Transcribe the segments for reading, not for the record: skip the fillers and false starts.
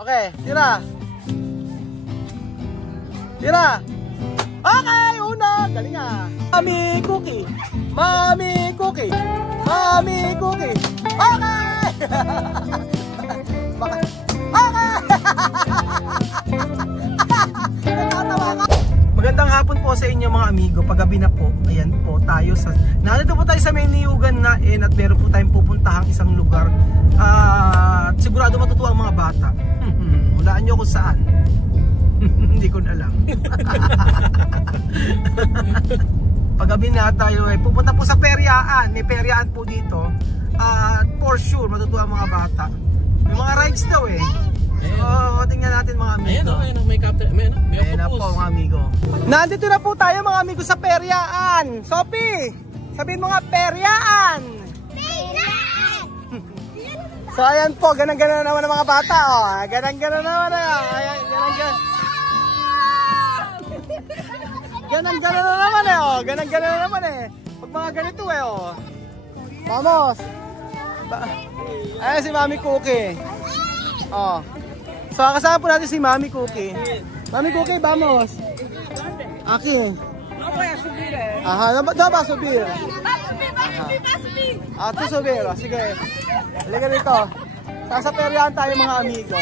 Okay, tira. Tira. Okay, una. Galing ah. Mami Cookie. Mami Cookie. Mami Cookie. Okay. Okay. Magandang hapon po sa inyo mga amigo. Paggabi na po, ayan po tayo sa nandito po tayo sa may Niyugan na at meron po tayong pupuntahang isang lugar. At sigurado matutuwa ang mga bata. Hulaan nyo kung saan. Hindi ko na alam. Paggabi na tayo pupunta po sa Periaan. May Periaan po dito. At for sure matutuwa ang mga bata. May mga rides daw eh. So, tingnan natin mga amigo. Ayan o, may captain. May na po mga amigo. Nandito na po tayo mga amigo sa Periaan. Sophie, sabihin mo nga Periaan. Periaan. So ayan po, ganang-ganan naman ang mga bata. Oh. Ganang-ganan naman. Ayan, ganang-ganan. Ganang-ganan na naman eh. Oh. Ganang-ganan na naman eh. Pag mga ganito eh. Oh. Vamos. Ayan si Mami Cookie. Oh. So kasama po natin si Mami Cookie. Mami Cookie, vamos. Aquí. No voy a subir eh. Ajá, no va a subir. Va a subir. Ah, tú subir. Sige. Halika dito. Sa Periaan tayo mga amigo.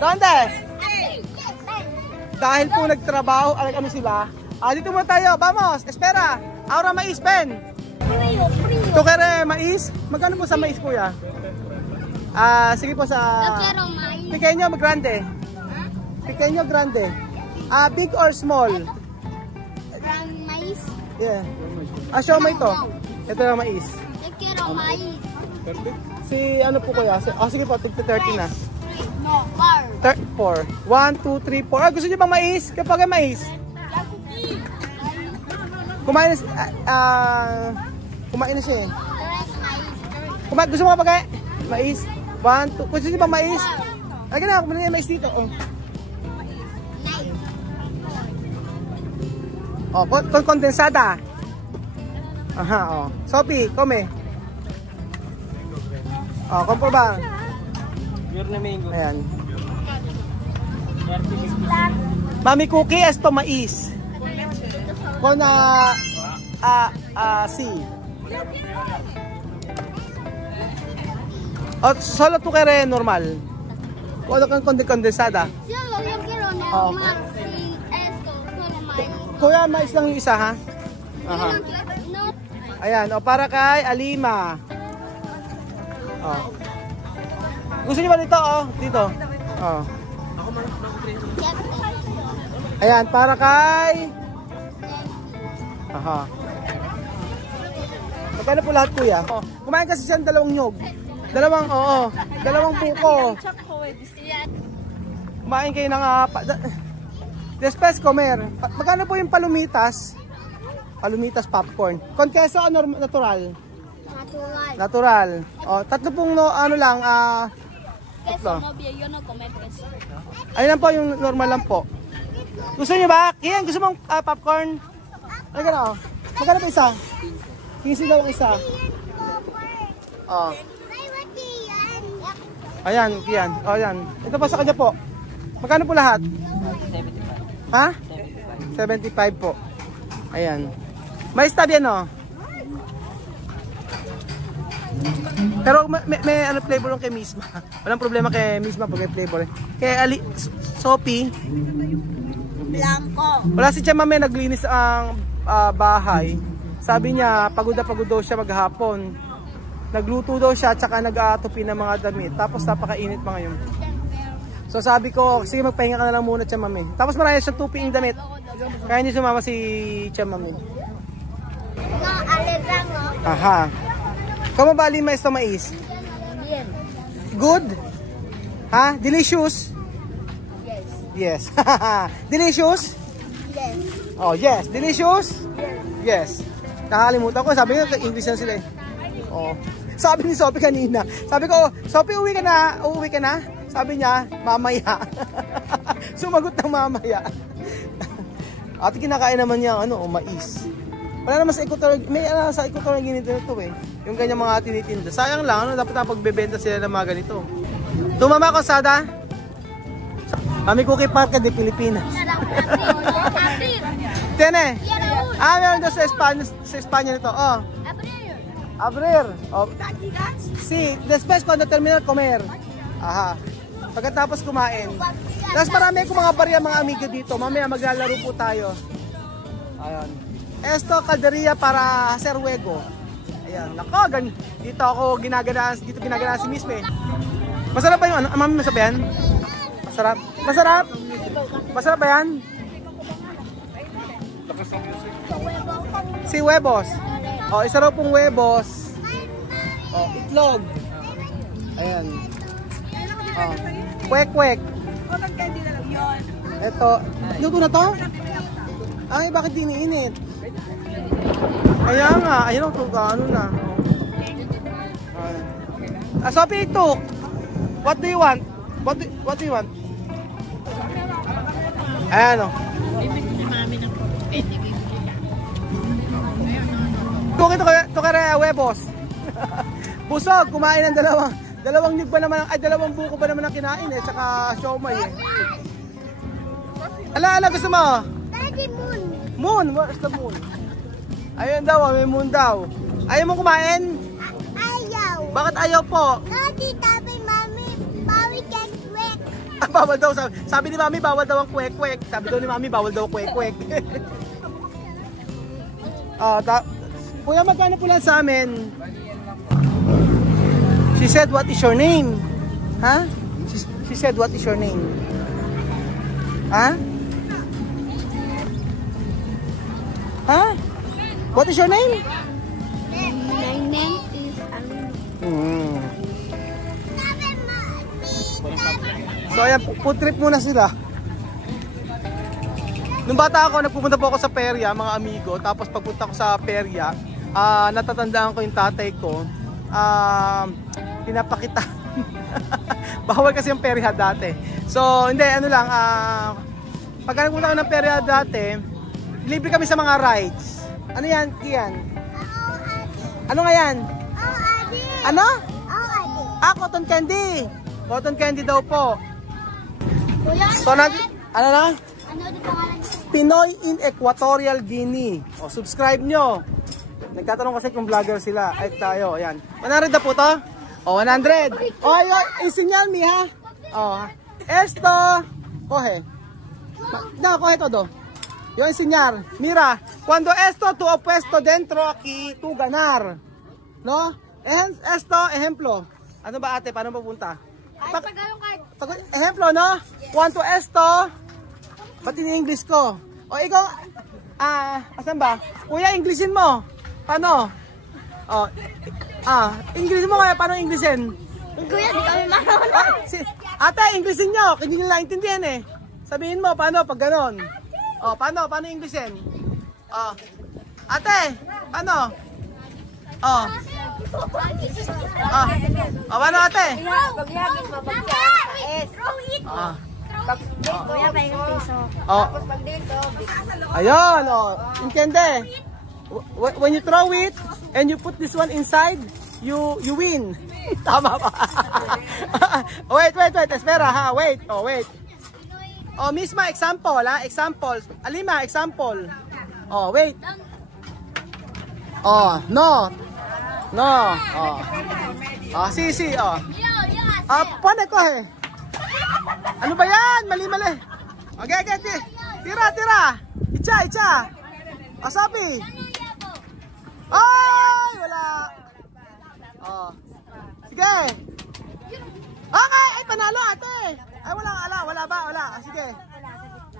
Donde? Dahil po nagtrabaho, ano sila? Dito muna tayo. Vamos, espera. Ahora mais, pen. Tu quieres mais? Magkano po sa mais, kuya? Sige po sa... Pequeño, grande. Pequeño, grande. Big or small? Mais. Yeah. Show mo ito. Ito na mais. Yo quiero maíz. Si ano po kuya? Sige po, tigto 30 na. No, 4. 4. 1, 2, 3, 4. Gusto niyo bang mais? Kapag ay mais? Kumain na kumain na siya eh. Gusto mo kapag mais? 1, 2. Gusto niyo bang mais? Ay na, kumain na mais dito. Con condensada. Aha, oh. Sophie, come. Compro ba? Ayan. Mami Cookie, esto mais. Con sí. Solo tú quieres normal. O con condensada. Yo quiero normal sin esto, solo maíz. Kuya, mais lang yung isa ha? Aha. No. Ayan, para kay Alima. Gusto niyo ba dito? Dito. Ayan, para kay... Aha. Magkano po lahat kuya? Kumain kasi siya ng dalawang nyog. Dalawang buko. Kumain kayo ng... Después comer. Magkano po yung palumitas? Palumitas popcorn. Con queso o natural? Natural. Tatlo pong ano lang. Queso no, yo no comer queso. Ayun lang po, yung normal lang po. Gusto niyo ba? Kian, gusto mong popcorn? Ay gano'n. Magkano pa isa? 15 daw ang isa. Ayan, Kian. Ayan. Ito pa sa kanya po. Magkano po lahat? 75. Ha? 75 po. Ayan. Mais tabi ano? Pero may ano flavor yung kay Misma. Walang problema kay Misma pag may flavor. Kay Sophie. Blanco. Wala si Tia Mame naglinis ang bahay. Sabi niya pagod daw siya maghapon. Nagluto daw siya tsaka nag-aatupi ng mga damit. Tapos napakainit mga yun. So sabi ko, sige magpahinga ka na lang muna Tia Mame. Tapos marami siyang tupiing damit. Kaya hindi sumama si Tia Mame. No, alegrano. Aha. ¿Cómo va Lima esto mais? Bien. Good? Ha? Delicious? Yes. Yes. Delicious? Yes. Oh, yes. Delicious? Yes. Nakakalimutan ko. Sabi nga, English na sila eh. Oh. Sabi ni Sophie kanina. Sabi ko, Sophie, uwi ka na? Uuwi ka na? Sabi niya, mamaya. Sumagot ng mamaya. Ate, kinakain naman niya, mais. Wala naman sa Ecuador, may sa Ecuador ginito nito eh. Yung ganyan mga tinitinda. Sayang lang, dapat na pagbebenta sila ng mga ganito. Tumama ko, Sada? Mami Cookie Park de Pilipinas. Abril. Tiene. Y a Raúl. Meron doon sa Espanya nito. Oh. Abril. Abrir. Oh. Sí, después cuando termina de comer. Aha. Pagkatapos kumain. Tapos marami akong mga barya mga amigo dito. Mamaya maglalaro po tayo. Ayan. Esto, calderia para hacer juego. Ayan. Nako, dito ako ginaganaan si Miss May. Masarap ba yung ano? Mami, masarap yan? Masarap? Masarap? Masarap ba yan? Si huevos. O, isa raw pong huevos. O, itlog. Ayan. O, kwek-kwek. Ito. Luto na to? Ay, bakit di iniinit? Kaya nga. Ayun ang ano na. Sophie, ito. What do you want? What do you want? Ayan o. Ito kaya huevos. Busog, kumain ng dalawang nyug ba naman, ay dalawang buko ba naman ang kinain eh, tsaka siomay eh. Ala, gusto mo? Daddy Moon. Moon, where's the moon? Ayun daw, may moon daw. Ayaw mo kumain? Ayaw. Bakit ayaw po? Daddy, tabi, mami, bawi can quick. Bawal daw, sabi ni Mami, bawal daw ang kwek-kwek. Sabi daw ni Mami, bawal daw ang kwek-kwek. Kuya, magkano po lang sa amin? She said, what is your name? Ha? Huh? She said, what is your name? Ha? Huh? Ha? Huh? What is your name? My name is Alina. So ayan, food trip muna sila. Nung bata ako, nagpupunta po ako sa perya, mga amigo. Tapos pagpunta ko sa perya, natatandaan ko yung tatay ko. Pinapakita. Bawal kasi yung perya dati. So hindi, ano lang, pag nagpunta ko ng perya dati, libre kami sa mga rides. Ano yan, Kian? Ano nga yan? Ano? Cotton candy. Cotton candy daw po. So, ano na? Ano di pangalan? Pinoy in Equatorial Guinea. O, subscribe nyo. Nagtatanong kasi kung vlogger sila. Ay, tayo. Ayan. 100 na po to? O, 100. O, yung sinyal mi ha? O, esto. Coge. No, coge todo. Yung sinyal. Mira, cuando esto tu opuesto dentro aquí, tu ganar. No? Esto, ejemplo. Ano ba ate? Paano pupunta? Tagalog card. Ejemplo, no? Cuando esto, ba't in-English ko? O ikaw, asan ba? Kuya, Englishin mo. Paano? O, Englishin mo kaya, paano Englishin? Kuya, di kami marunong. Ate, Englishin nyo. Hindi nila intindihan eh. Sabihin mo, paano pag ganon? O, paano Englishin? O, ate, paano? O, paano ate? Pagyagin mo, pagyagin. Kuya, may piso. Tapos pag dito, ayun, intende. When you throw it and you put this one inside, you win. Tama ba? wait, espera ha, wait. Misma example ha, example. Alima, example. Wait. No. Si. Pone ko eh. Ano ba yan? Mali. Okay. Tira. Icha. Sabi. Ay, wala. Sige. Okay, ay panalo ate. Ay wala ba? Sige.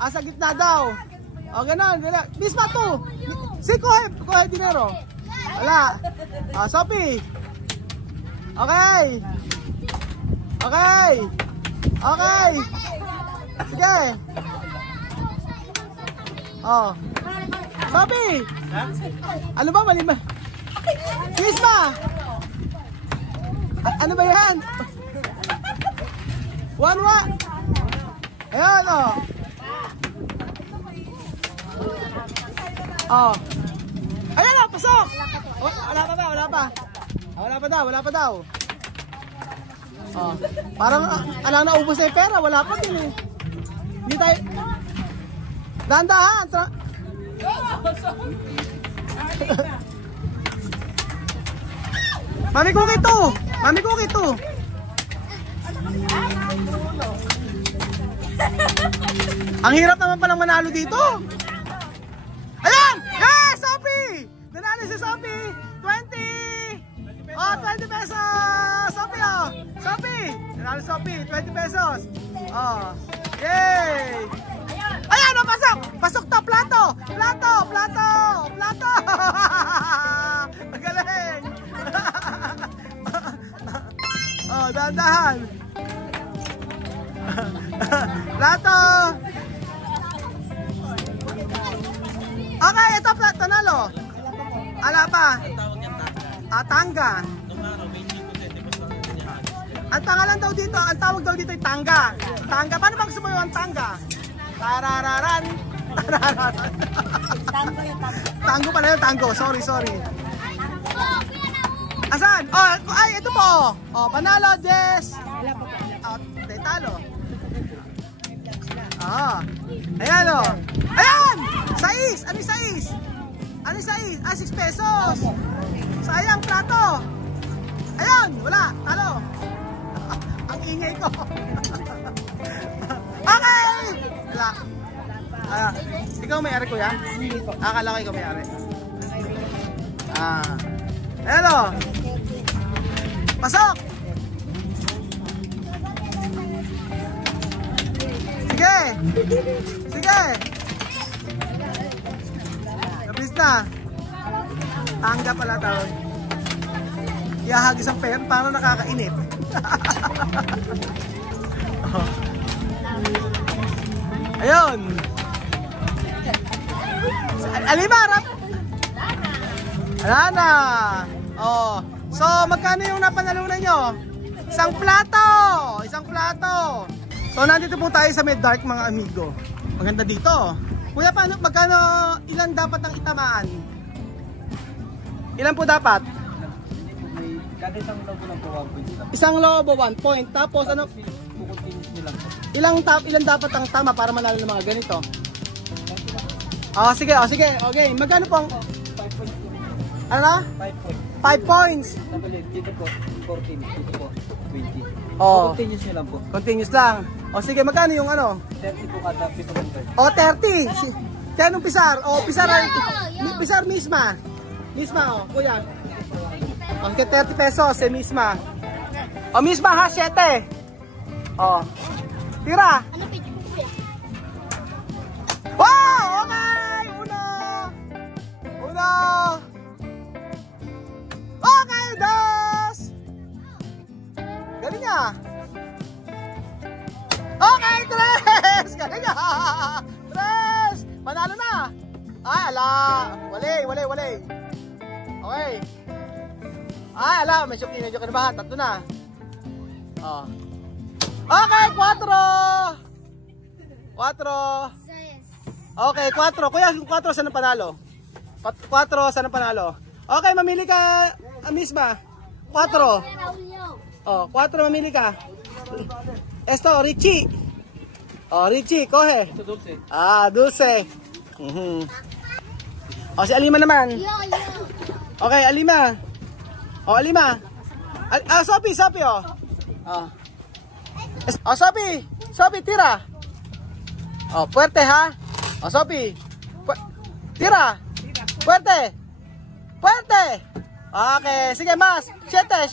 Sa gitna daw. Ganon. Misma to. Si kohe dinero. Wala. Sophie. Okay. Sige. Sophie. Ano ba? Mali ba? Misma. Ano ba yan? One. Ayan Ayan pasok. Wala pa daw. Parang alam na ubos na yung pera, wala pa din eh. Hindi tayo. Dahan-dahan. Mami Cookie to. Mami Cookie to. Ang hirap naman palang manalo dito. Ayan! Yes! Sophie! Nanalo si Sophie! 20! Oh, 20 pesos! Sophie, oh! Sophie! Nanalo Sophie! 20 pesos! Oh! Yay! Ayan! Oh, pasok! Pasok to! Plato! Plato! Plato! Plato! Magaling! Oh, dahan-dahan! Plato! Okay, ito plato nalo. Ala pa? Tangga. Ang pangalan daw dito, ang tawag daw dito ay tangga. Tangga. Paano bang sumayo ang tangga? Tarararan. Tarararan. Tango pala yung tango. Sorry, sorry. Asan? Oh, ay, ito po. Oh, panalo, Jess. Talo. Ah. Ayan o. Ayan! 6! Ano yung 6? Ano yung 6? Ah, 6 pesos. Sayang, plato. Ayan, wala. Talo. Ang ingay ko. Okay! Wala. Ikaw may-ari ko yan? Akala ko ikaw may-ari. Ayan o. Pasok! Sige! Sige! Napis na. Tangga pala tawag. Ihahagis ang pen, paano nakakainip? Oh. Ayun! Alima, rap! Wala na! Oh. So, magkano yung napanalunan nyo? Isang plato! Isang plato! So, nandito po tayo sa Meddark, mga amigo. Maganda dito. Kuya, paano, magkano, ilan dapat ang itamaan? Ilan po dapat? Kada isang lobo lang po 1 point. Isang lobo 1 point. Tapos ano? Kukuntinis nyo lang po. Ilan dapat ang tama para manalo ng mga ganito? Oh, sige, oh, sige. Okay, magkano pong? 5 points po. Ano? 5 points. 5 points. Dito po, 14. Dito po, 20. Oh. Kukuntinis nyo lang po. Continuous lang. O sige, magkano yung ano? 30 po kada 7 point. O 30. Kaya nung pisar? O pisar ay pisar misma. Misma o, kuya. O sige, 30 pesos eh misma. O misma ha, 7. O. Tira. Ano picture? Wow! Okay! Uno! Uno! Okay, dos! Galing niya! Okay, tres! Galing niya! Tres! Panalo na! Ay, ala! Wali! Okay. Ay, ala! May syok medyo kinabahan. Tatlo na. Oh. Okay, 4! 4! Okay, 4. Kuya, 4 saan ang panalo? 4 saan ang panalo? Okay, mamili ka, misma. 4. Oh, 4 mamili ka. Esto, Richie. Oh, Richie, coge. Ito 12. Ah, 12. Oh, si Alima naman. Okay, Alima. Oh, Alima. Sophie, oh. Oh, Sophie, tira. Oh, fuerte ha. Oh, Sophie. Tira. Fuerte. Okay, sige, mas. 7.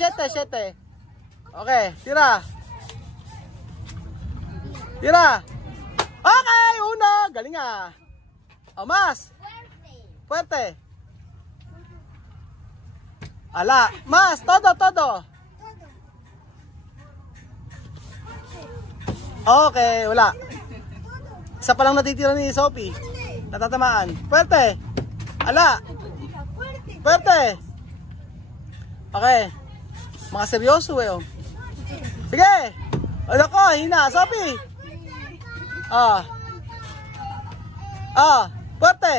Okay, tira. Okay, 1. Galing ah. Oh, mas. Fuerte. Ala, mas. Todo. Okay, wala. Isa pa lang natitira ni Sophie. Natatamaan. Fuerte. Ala. Fuerte. Okay. Mga seryoso eh. Oh. Sige. Ano ko, hina. Sophie. Fuerte.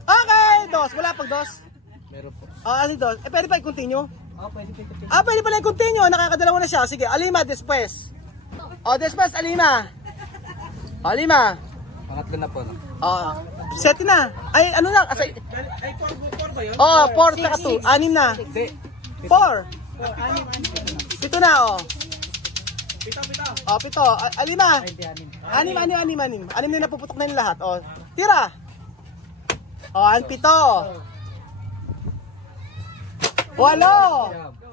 Okay. 2. Wala pag 2. Meron po. Ano 2? Pwede pa i-continue? Pwede. Pwede pala i-continue. Nakakadalawa na siya. Sige, Alima, después. Después, Alima. O, 5. Pangatlo na po, no? O, 7 na. Ay, ano na? Ay, 4 ba yun? O, 4 saka 2. 6 na. 4. 7 na, o. 7. O, 7. 5. 6 na napuputok na yung lahat. O, tira. O, 7. 8.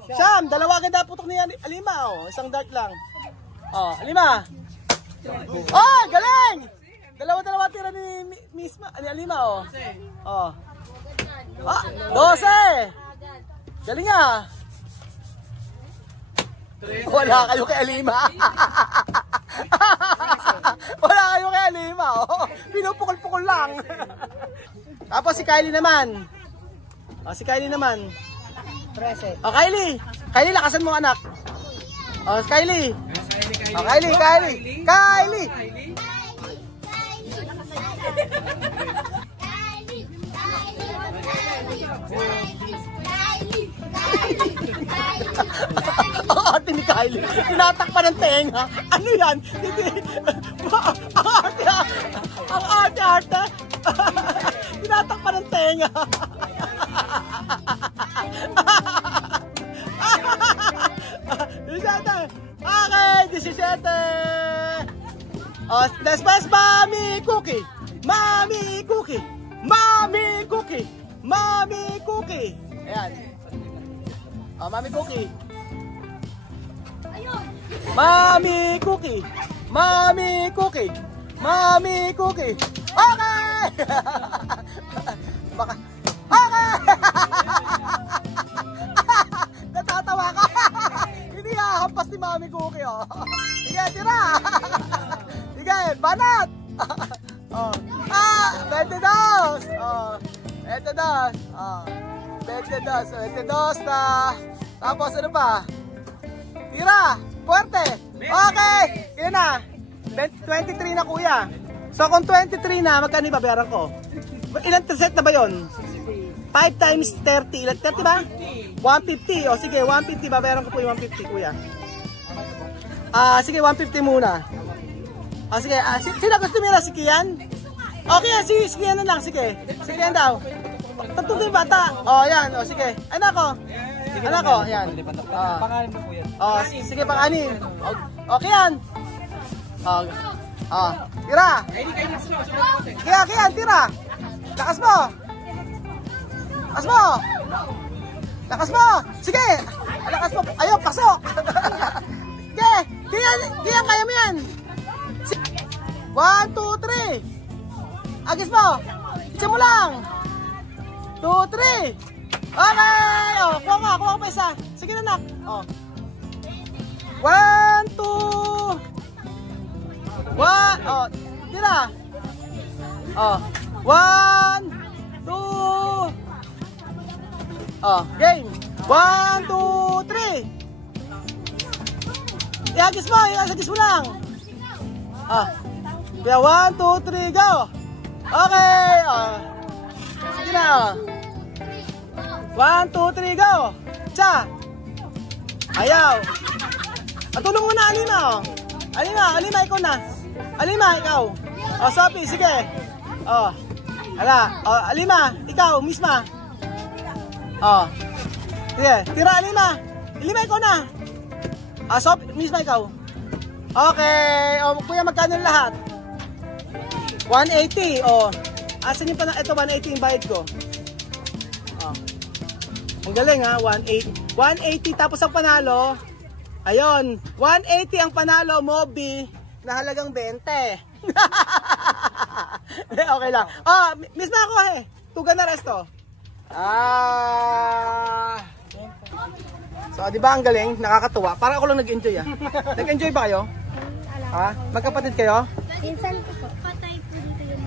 Siyam, 2 agad na putok niya. 5, o. Isang dart lang. O, 5. Oh, galing! 2 tira ni Misma. Ano, 5, o. O. Ah, 12. Galing nga. Wala kayo kay Alima. Wala kayo kay Alima, oh. Pinupukol-pukol lang. Tapos si Kylie naman. O, si Kylie naman. 13. O, Kylie. Kylie, lakasan mo anak. O, Kylie. O, Kylie. Ang ate ni Kylie, tinatakpan ng tenga. Ano yan? Ang ate. Tinatakpan ng tenga. 17. Okay, 17. Oh, después, Mami Cookie. Ayan. Oh, Mami Cookie. Okay! Baka. Okay! Natatawa ka. Hindi hampas ni Mami Cookie, oh. Sige, tira. Sige, banat. Oh. 22. Oh. 22. Oh. 22 na. Tapos ano pa? Tira. Puwerte. Okay. Ilan na? 23 na, kuya. So kung 23 na, magkano ibabayaran ko? Ilan set na ba yun? 5 times 30. Ilan? 30 ba? 150. O sige, 150. Babayaran ko po yung 150, kuya. Sige, 150 muna. Sige, sino gusto nila? Si Kian? Okay, si Kian na lang. Sige. Si Kian daw. Tatlong yung bata. O, yan. O, sige. Anak ko. Yan. Pangalan mo po yan. Sige, pang-anin. Okay, yan. Tira. Kian, tira. Lakas mo. Sige. Lakas mo. Ayaw, pasok. Sige. Kian, kaya mo yan. 1, 2, 3. Agis mo. Isa mo lang. 2, 3. Okay. Kuha ko pa isa. Sige na, nak. 1, 2. 1. Tira. 1, 2. Game. 1, 2, 3. Iagis mo lang. Kaya 1, 2, 3, go. Okay. Sige na. 1, 2, 3, go. Cha. Ayaw. Tulong mo na, Alima. Alima, ikaw na. Alima, ikaw. Sophie, sige. Alima, ikaw, Misma. Sige, tira, Alima. Alima, ikaw na. Sophie, Misma, ikaw. Okay. Kuya, magkano lahat? 180. Asan yung ito, 180 yung bayad ko. Ang galing, ha, 180. 180 tapos ang panalo. Ayun, 180 ang panalo, Moby, na halagang 20. Okay lang. Miss na ako, tugan na resto. So, di ba ang galing? Nakakatuwa. Parang ako lang nag-enjoy, Nag-enjoy ba kayo? Magkapatid kayo? Minsan po. Patay po dito yung